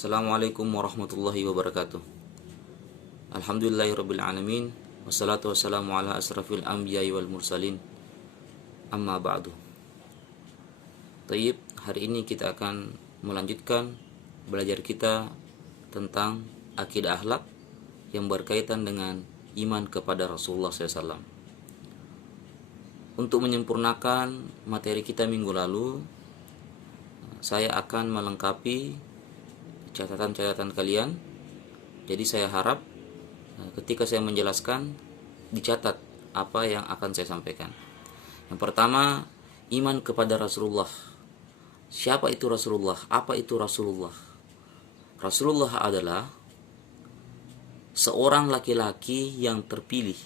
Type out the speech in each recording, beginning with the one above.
Assalamualaikum warahmatullahi wabarakatuh. Alhamdulillahirabbil alamin wassalatu wassalamu ala asrafil anbiya'i wal mursalin. Amma ba'du. Tayyib, hari ini kita akan melanjutkan belajar kita tentang akidah akhlak yang berkaitan dengan iman kepada Rasulullah SAW. Untuk menyempurnakan materi kita minggu lalu, saya akan melengkapi catatan-catatan kalian. Jadi saya harap ketika saya menjelaskan dicatat apa yang akan saya sampaikan. Yang pertama, iman kepada Rasulullah. Siapa itu Rasulullah? Apa itu Rasulullah? Rasulullah adalah seorang laki-laki yang terpilih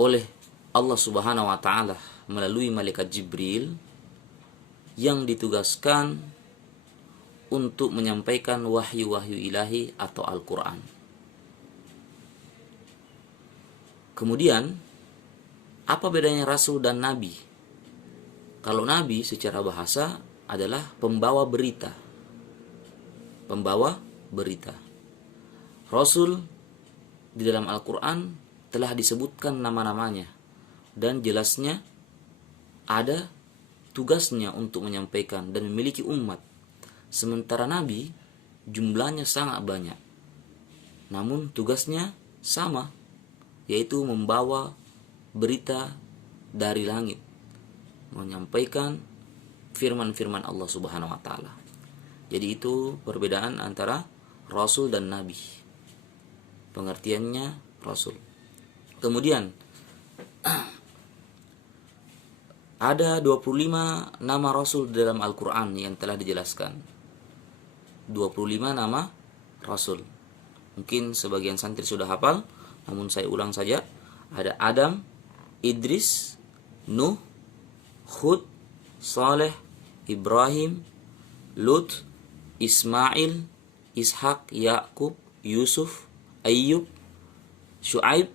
oleh Allah Subhanahu wa taala melalui malaikat Jibril yang ditugaskan untuk menyampaikan wahyu-wahyu ilahi atau Al-Quran. Kemudian, apa bedanya Rasul dan Nabi? Kalau Nabi secara bahasa adalah pembawa berita. Pembawa berita. Rasul di dalam Al-Quran telah disebutkan nama-namanya dan jelasnya ada tugasnya untuk menyampaikan dan memiliki umat. Sementara Nabi jumlahnya sangat banyak, namun tugasnya sama, yaitu membawa berita dari langit, menyampaikan firman-firman Allah Subhanahu wa taala. Jadi itu perbedaan antara Rasul dan Nabi. Pengertiannya Rasul. Kemudian ada 25 nama Rasul dalam Al-Quran yang telah dijelaskan. 25 nama Rasul. Mungkin sebagian santri sudah hafal, namun saya ulang saja. Ada Adam, Idris, Nuh, Hud, Saleh, Ibrahim, Lut, Ismail, Ishak, Yakub, Yusuf, Ayyub, Syuaib,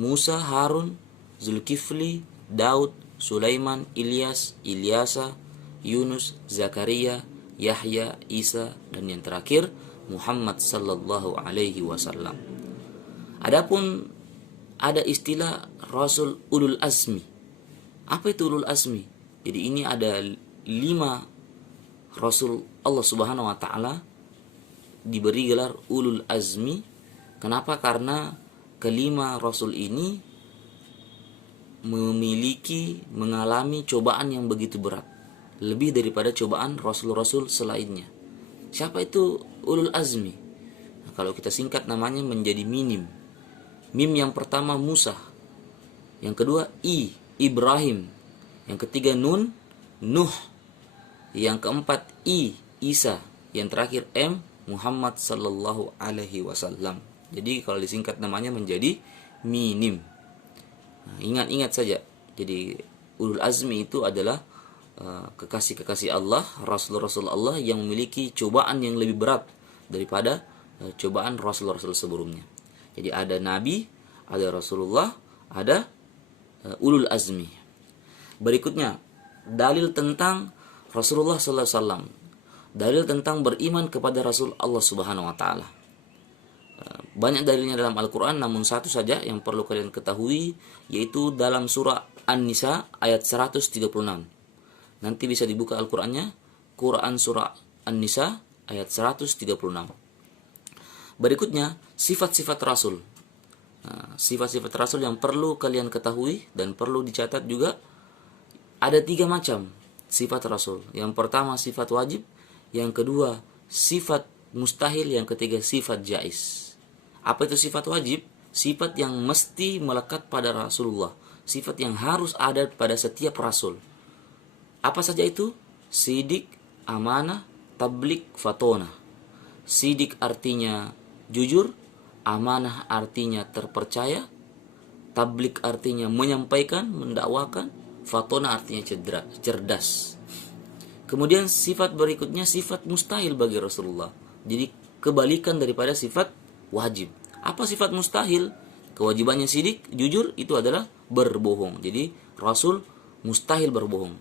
Musa, Harun, Zulkifli, Daud, Sulaiman, Ilyas, Ilyasa, Yunus, Zakaria, Yahya, Isa, dan yang terakhir Muhammad sallallahu alaihi wasallam. Adapun ada istilah Rasul Ulul Azmi. Apa itu Ulul Azmi? Jadi ini ada 5 Rasul Allah Subhanahu wa taala diberi gelar Ulul Azmi. Kenapa? Karena kelima Rasul ini mengalami cobaan yang begitu berat, lebih daripada cobaan Rasul-Rasul selainnya. Siapa itu Ulul Azmi? Nah, kalau kita singkat namanya menjadi minim. Mim yang pertama Musa, yang kedua Ibrahim, yang ketiga Nun, Nuh, yang keempat Isa, yang terakhir Muhammad sallallahu alaihi wasallam. Jadi kalau disingkat namanya menjadi minim. Nah, ingat-ingat saja. Jadi Ulul Azmi itu adalah kekasih-kekasih Allah, Rasul-Rasul Allah yang memiliki cobaan yang lebih berat daripada cobaan Rasul-Rasul sebelumnya. Jadi ada Nabi, ada Rasulullah, ada Ulul Azmi. Berikutnya, dalil tentang Rasulullah sallallahu alaihi wasallam. Dalil tentang beriman kepada Rasul Allah Subhanahu wa taala. Banyak dalilnya dalam Al-Quran, namun satu saja yang perlu kalian ketahui, yaitu dalam surah An-Nisa ayat 136. Nanti bisa dibuka Al-Qurannya, Quran surah An-Nisa ayat 136. Berikutnya, sifat-sifat Rasul. Nah, sifat-sifat Rasul yang perlu kalian ketahui dan perlu dicatat juga, ada 3 macam sifat Rasul. Yang pertama sifat wajib, yang kedua sifat mustahil, yang ketiga sifat jaiz. Apa itu sifat wajib? Sifat yang mesti melekat pada Rasulullah, sifat yang harus ada pada setiap Rasul. Apa saja itu? Sidik, amanah, tablik, fatona. Sidik artinya jujur, amanah artinya terpercaya, tablik artinya menyampaikan, mendakwakan, fatona artinya cerdas. Kemudian sifat berikutnya sifat mustahil bagi Rasulullah. Jadi kebalikan daripada sifat wajib. Apa sifat mustahil? Kewajibannya sidik, jujur, itu adalah berbohong. Jadi Rasul mustahil berbohong.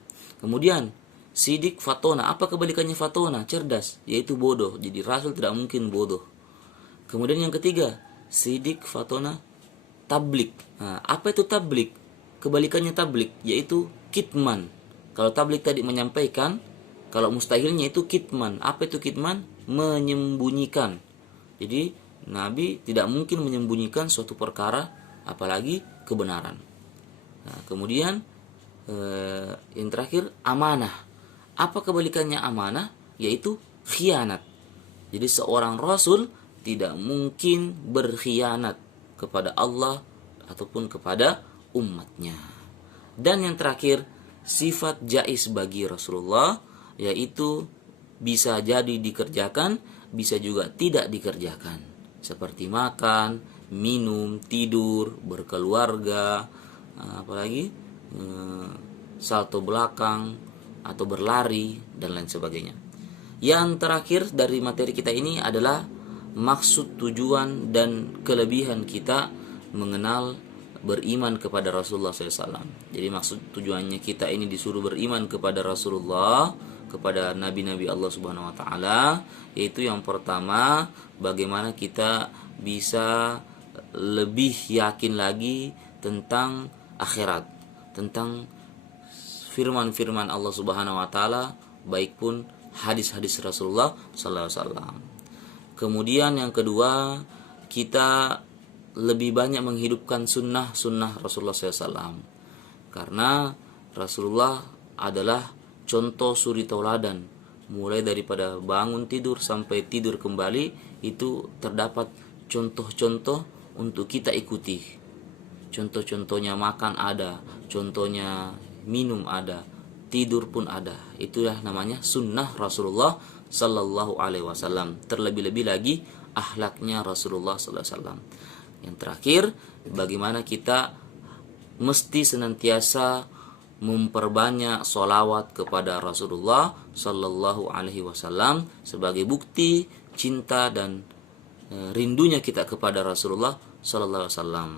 Kemudian Sidik fatona. Apa kebalikannya fatona? Cerdas, yaitu bodoh. Jadi rasul tidak mungkin bodoh. Kemudian yang ketiga, sidik fatona tablik. Nah, apa itu tablik? Kebalikannya tablik yaitu kitman. Kalau tablik tadi menyampaikan, kalau mustahilnya itu kitman. Apa itu kitman? Menyembunyikan. Jadi Nabi tidak mungkin menyembunyikan suatu perkara, apalagi kebenaran. Nah, kemudian yang terakhir amanah. Apa kebalikannya amanah? Yaitu khianat. Jadi seorang rasul tidak mungkin berkhianat kepada Allah ataupun kepada umatnya. Dan yang terakhir, sifat jais bagi Rasulullah, yaitu bisa jadi dikerjakan, bisa juga tidak dikerjakan. Seperti makan, minum, tidur, berkeluarga, apalagi salto belakang atau berlari dan lain sebagainya. Yang terakhir dari materi kita ini adalah maksud, tujuan, dan kelebihan kita mengenal beriman kepada Rasulullah SAW. Jadi maksud tujuannya kita ini disuruh beriman kepada Rasulullah, kepada nabi-nabi Allah Subhanahu Wa Taala, yaitu yang pertama, bagaimana kita bisa lebih yakin lagi tentang akhirat, tentang firman-firman Allah Subhanahu Wa Taala, baik pun hadis-hadis Rasulullah Sallallahu Alaihi Wasallam. Kemudian yang kedua, kita lebih banyak menghidupkan sunnah Rasulullah SAW, karena Rasulullah adalah contoh suri tauladan. Mulai daripada bangun tidur sampai tidur kembali, itu terdapat contoh-contoh untuk kita ikuti. Contoh-contohnya makan ada, contohnya minum ada, tidur pun ada. Itulah namanya sunnah Rasulullah Sallallahu Alaihi Wasallam. Terlebih-lebih lagi akhlaknya Rasulullah Sallallahu Alaihi Wasallam. Yang terakhir, bagaimana kita mesti senantiasa memperbanyak sholawat kepada Rasulullah Sallallahu Alaihi Wasallam sebagai bukti cinta dan rindunya kita kepada Rasulullah Sallallahu Alaihi Wasallam.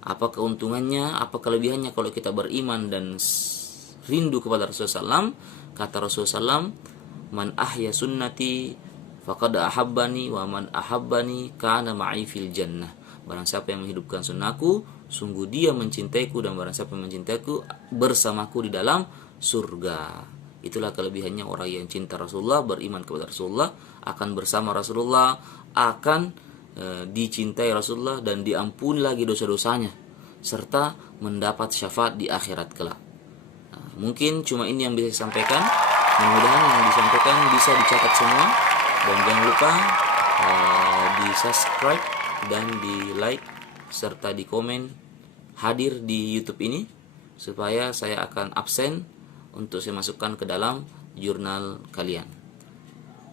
Apa keuntungannya, apa kelebihannya kalau kita beriman dan rindu kepada Rasulullah SAW? Kata Rasulullah SAW, man ahya sunnati faqad ahabbani wa man ahabbani kana ma'i fil jannah. Barang siapa yang menghidupkan sunnahku, sungguh dia mencintaiku, dan barang siapa yang mencintaiku, bersamaku di dalam surga. Itulah kelebihannya orang yang cinta Rasulullah, beriman kepada Rasulullah, akan bersama Rasulullah, akan dicintai Rasulullah dan diampuni lagi dosa-dosanya, serta mendapat syafaat di akhirat kelak. Nah, mungkin cuma ini yang bisa disampaikan. Mudah-mudahan yang disampaikan bisa dicatat semua, dan jangan lupa di subscribe dan di like serta di komen hadir di YouTube ini, supaya saya akan absen untuk saya masukkan ke dalam jurnal kalian.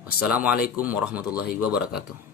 Wassalamualaikum warahmatullahi wabarakatuh.